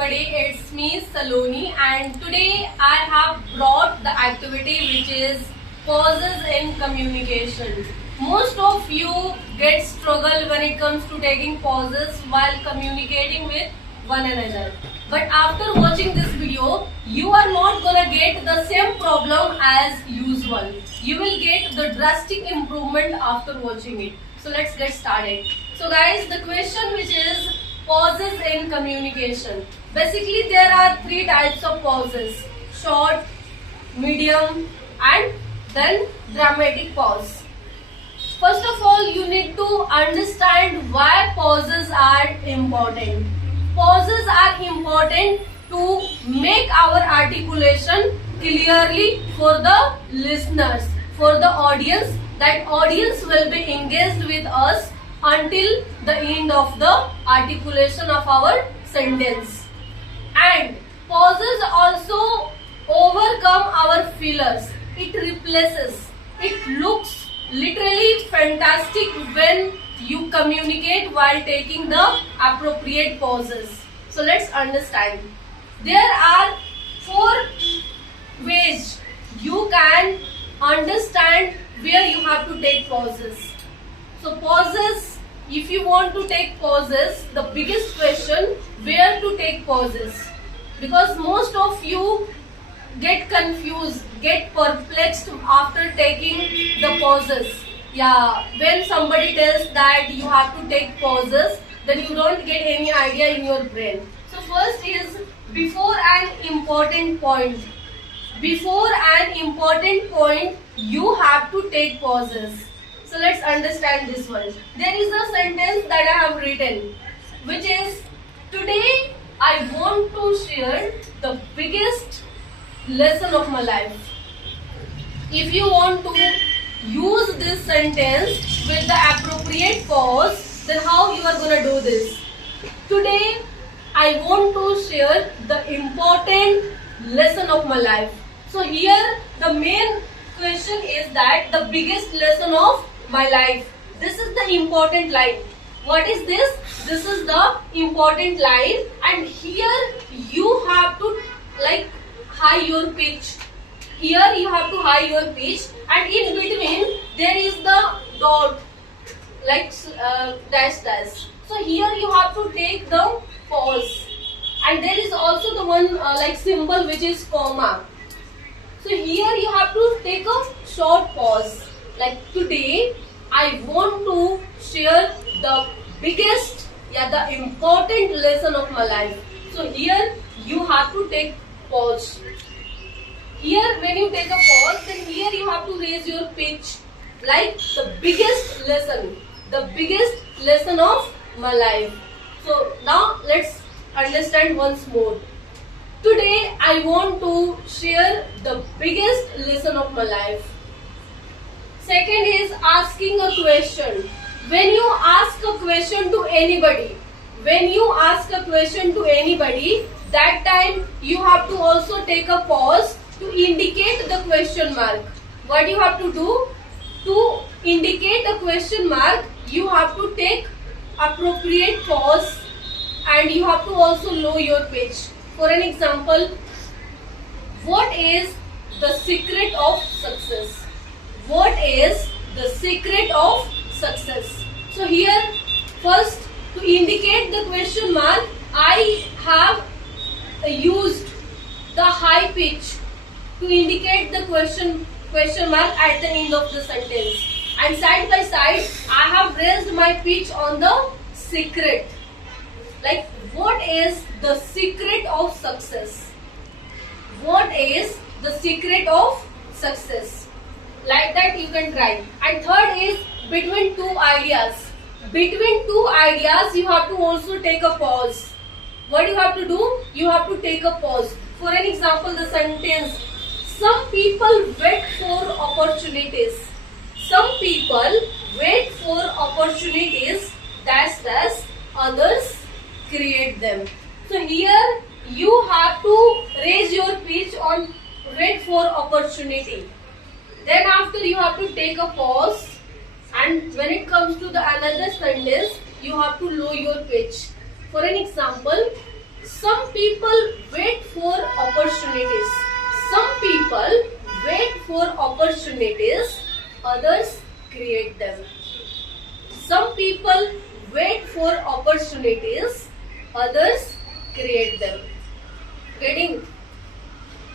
everybody, it's me Saloni, and today I have brought the activity which is pauses in communication. Most of you get struggle when it comes to taking pauses while communicating with one another. But after watching this video, you are not gonna get the same problem as usual. You will get the drastic improvement after watching it. So let's get started. So guys, the question which is pauses in communication. Basically there are three types of pauses: short, medium and then dramatic pause. First of all, you need to understand why pauses are important. Pauses are important to make our articulation clearly for the listeners, for the audience. That audience will be engaged with us until the end of the articulation of our sentence. And pauses also overcome our fillers. It replaces. It looks literally fantastic when you communicate while taking the appropriate pauses. So let's understand. There are 4 ways you can understand where you have to take pauses. So pauses, if you want to take pauses, the biggest question, where to take pauses? Because most of you get confused, get perplexed after taking the pauses. Yeah, when somebody tells that you have to take pauses, then you don't get any idea in your brain. So first is before an important point. Before an important point, you have to take pauses. So let's understand this one. There is a sentence that I have written, which is, today I want to share the biggest lesson of my life. If you want to use this sentence with the appropriate pause, then how you are going to do this? Today I want to share the important lesson of my life. So here the main question is that the biggest lesson of my life. This is the important line. What is this? This is the important line, and here you have to high your pitch. Here you have to high your pitch, and in between there is the dot, dash dash. So here you have to take the pause, and there is also the one symbol which is comma. So here you have to take a short pause. Like, today I want to share the biggest, the important lesson of my life. So here you have to take pause. Here when you take a pause, then here you have to raise your pitch, like the biggest lesson of my life. So now let's understand once more. Today I want to share the biggest lesson of my life. Second is asking a question. When you ask a question to anybody, that time you have to also take a pause to indicate the question mark. What you have to do? To indicate a question mark, you have to take appropriate pause, and you have to also lower your pitch. For an example, what is the secret of success? What is the secret of success? So here, first, to indicate the question mark, I have used the high pitch to indicate the question mark at the end of the sentence. And side by side, I have raised my pitch on the secret. Like, what is the secret of success? What is the secret of success? Like that you can try. And third is between two ideas. Between two ideas, you have to also take a pause. What you have to do? You have to take a pause. For an example, the sentence, some people wait for opportunities. Some people wait for opportunities, dash, others create them. So here you have to raise your pitch on wait for opportunity. Then after you have to take a pause, and when it comes to the another sentence, you have to lower your pitch. For an example, Some people wait for opportunities. Some people wait for opportunities, others create them. Some people wait for opportunities, others create them. Getting?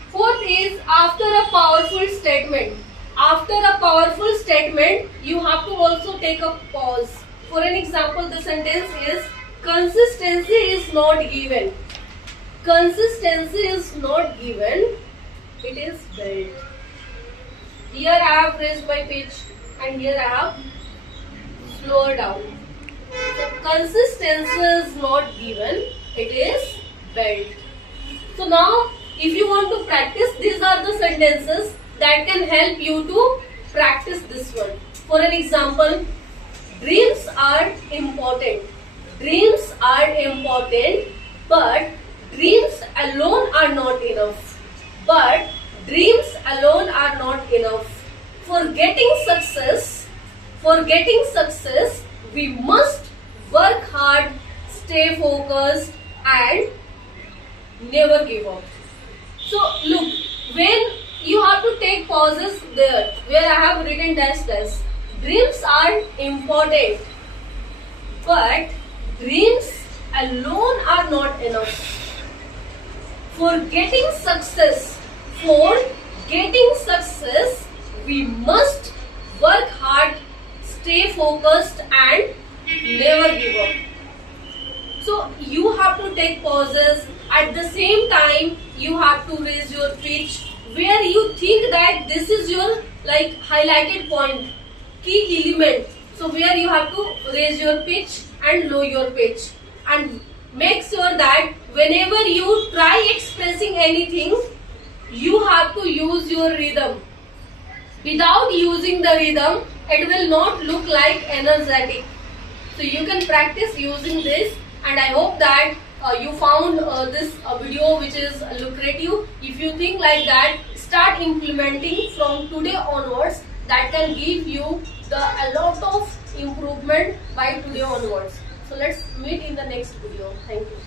Fourth is after a powerful statement. After a powerful statement, you have to also take a pause. For an example, the sentence is consistency is not given. Consistency is not given, it is built. Here I have raised my pitch and here I have slowed down. So consistency is not given, it is built. So now if you want to practice, these are the sentences that can help you to practice this one. For an example, dreams are important. Dreams are important, but dreams alone are not enough. But dreams alone are not enough. For getting success, we must work hard, stay focused, and never give up. So look, when you have to take pauses there, where I have written dash dash. Dreams are important, but dreams alone are not enough. For getting success, we must work hard, stay focused, and never give up. So you have to take pauses. At the same time, you have to raise your pitch where you think that this is your highlighted point, key element. So where you have to raise your pitch and lower your pitch, and make sure that whenever you try expressing anything, you have to use your rhythm. Without using the rhythm, it will not look like energetic. So you can practice using this, and I hope that you found this video which is lucrative. If you think like that, start implementing from today onwards. That can give you a lot of improvement by today onwards. So let's meet in the next video. Thank you.